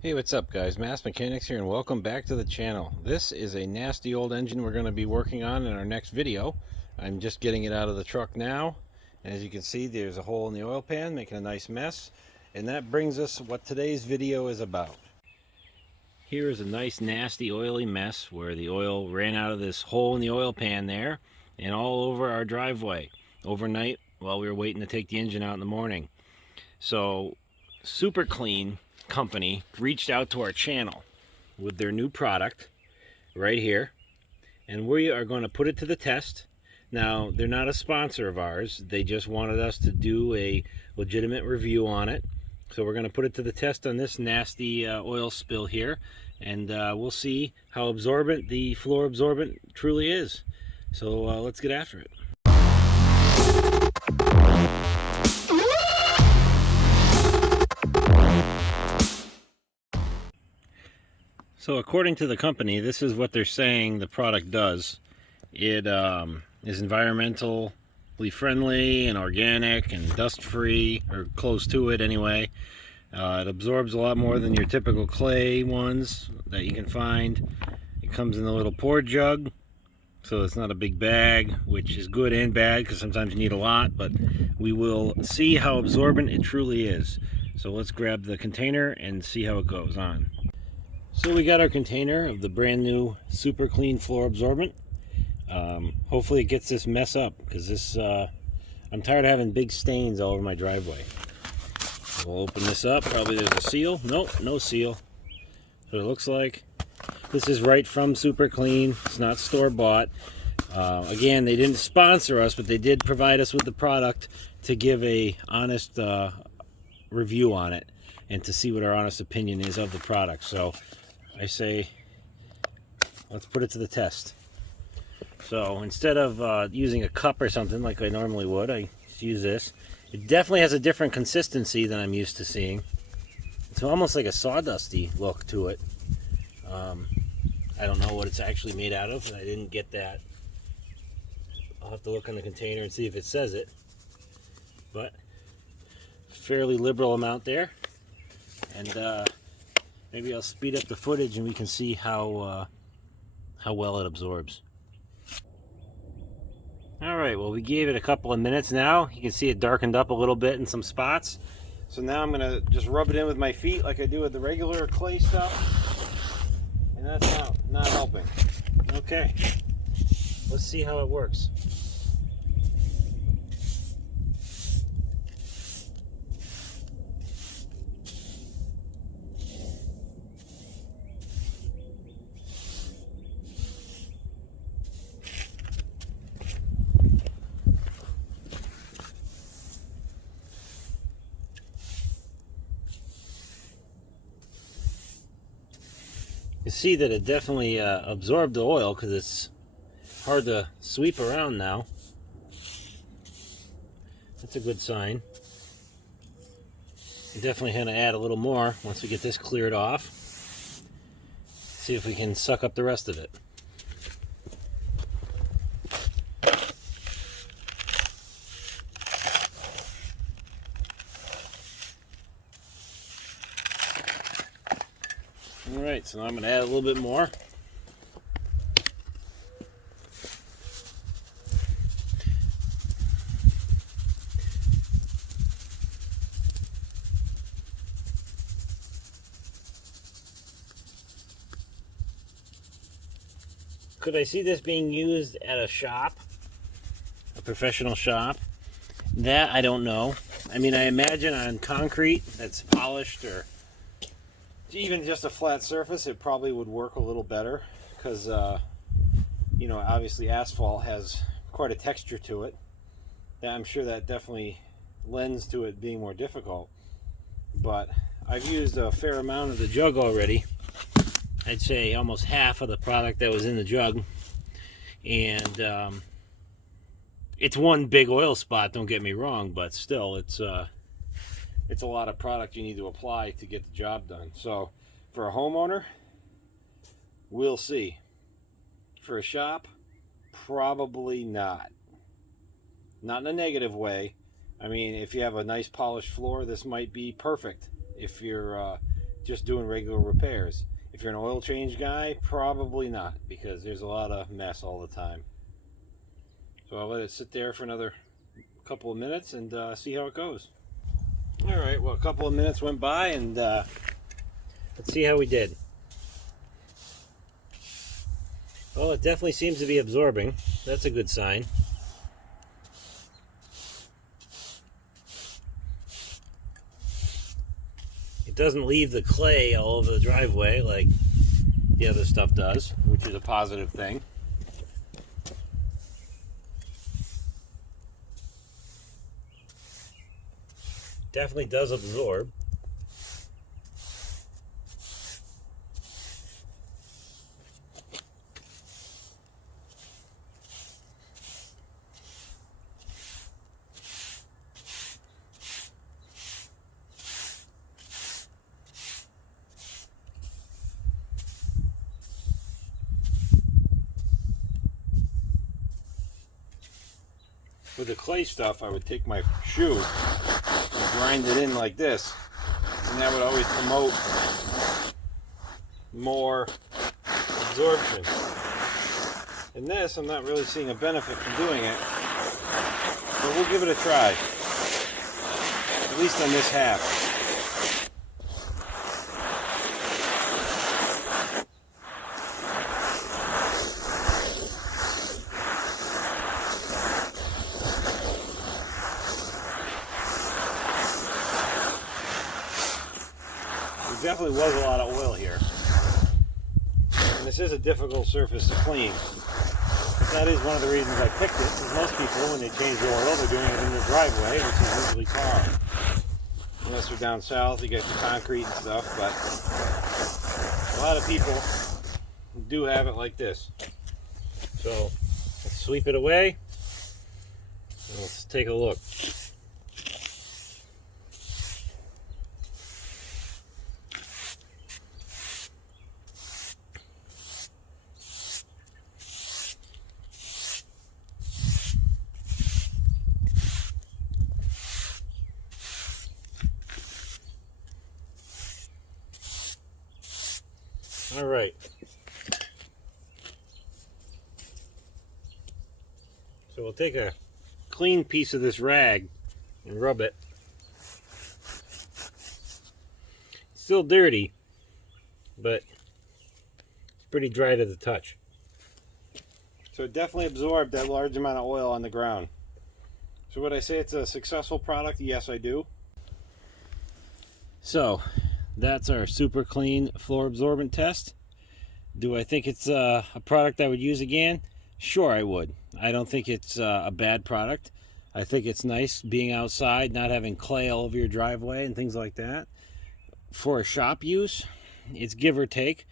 Hey, what's up guys? Mass Mechanics here and welcome back to the channel. This is a nasty old engine we're going to be working on in our next video. I'm just getting it out of the truck now, and as you can see there's a hole in the oil pan making a nice mess, and that brings us what today's video is about. Here is a nice nasty oily mess where the oil ran out of this hole in the oil pan there and all over our driveway overnight while we were waiting to take the engine out in the morning. So Super Clean company reached out to our channel with their new product right here, and we are going to put it to the test. Now, they're not a sponsor of ours. They just wanted us to do a legitimate review on it. So we're going to put it to the test on this nasty oil spill here, and we'll see how absorbent the floor absorbent truly is. So let's get after it. So according to the company, this is what they're saying the product does. It is environmentally friendly and organic and dust-free, or close to it anyway. It absorbs a lot more than your typical clay ones that you can find. It comes in a little pour jug, so it's not a big bag, which is good and bad because sometimes you need a lot, but we will see how absorbent it truly is. So let's grab the container and see how it goes on. So we got our container of the brand new Super Clean floor absorbent. Hopefully it gets this mess up, because this I'm tired of having big stains all over my driveway. We'll open this up. Probably there's a seal. Nope, no seal. So it looks like this is right from Super Clean. It's not store-bought. Again, they didn't sponsor us, but they did provide us with the product to give a honest review on it and to see what our honest opinion is of the product. So I say let's put it to the test. So instead of using a cup or something like I normally would, I just use this. It definitely has a different consistency than I'm used to seeing. It's almost like a sawdusty look to it. I don't know what it's actually made out of, and I didn't get that. I'll have to look on the container and see if it says it. But fairly liberal amount there. And maybe I'll speed up the footage and we can see how well it absorbs. Alright, well, we gave it a couple of minutes now. You can see it darkened up a little bit in some spots. So now I'm going to just rub it in with my feet like I do with the regular clay stuff. And that's not helping. Okay, let's see how it works. You see that it definitely absorbed the oil, because it's hard to sweep around now. That's a good sign. I'm definitely going to add a little more once we get this cleared off. See if we can suck up the rest of it. Alright, so now I'm going to add a little bit more. Could I see this being used at a shop? A professional shop? That I don't know. I mean, I imagine on concrete that's polished, or even just a flat surface, it probably would work a little better, because you know, obviously asphalt has quite a texture to it. I'm sure that definitely lends to it being more difficult. But I've used a fair amount of the jug already. I'd say almost half of the product that was in the jug, and it's one big oil spot, don't get me wrong, but still it's a lot of product you need to apply to get the job done. So for a homeowner, we'll see. For a shop, probably not. Not in a negative way. I mean, if you have a nice polished floor, this might be perfect. If you're just doing regular repairs. If you're an oil change guy, probably not, because there's a lot of mess all the time. So I'll let it sit there for another couple of minutes and see how it goes. Alright, well, a couple of minutes went by, and let's see how we did. Well, it definitely seems to be absorbing. That's a good sign. It doesn't leave the clay all over the driveway like the other stuff does, which is a positive thing. Definitely does absorb. With the clay stuff, I would take my shoe and grind it in like this, and that would always promote more absorption. In this, I'm not really seeing a benefit from doing it, but we'll give it a try, at least on this half. There definitely was a lot of oil here, and this is a difficult surface to clean. But that is one of the reasons I picked it, because most people, when they change the oil, they're doing it in their driveway, which is usually tar. Unless they're down south, you get the concrete and stuff, but a lot of people do have it like this. So let's sweep it away, and let's take a look. All right. So we'll take a clean piece of this rag and rub it. It's still dirty, but it's pretty dry to the touch. So it definitely absorbed that large amount of oil on the ground. So would I say it's a successful product? Yes, I do. So that's our super clean floor absorbent test. Do I think it's a product I would use again? Sure, I would. I don't think it's a bad product. I think it's nice being outside, not having clay all over your driveway and things like that. For a shop use, it's give or take.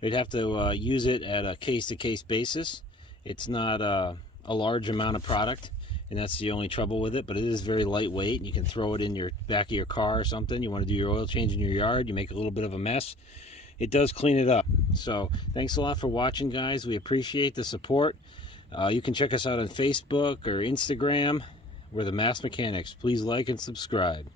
You'd have to use it at a case-to-case basis. It's not a large amount of product, and that's the only trouble with it, but it is very lightweight, and you can throw it in your back of your car or something. You want to do your oil change in your yard, you make a little bit of a mess, it does clean it up. So thanks a lot for watching, guys. We appreciate the support. You can check us out on Facebook or Instagram. We're the Mass Mechanics. Please like and subscribe.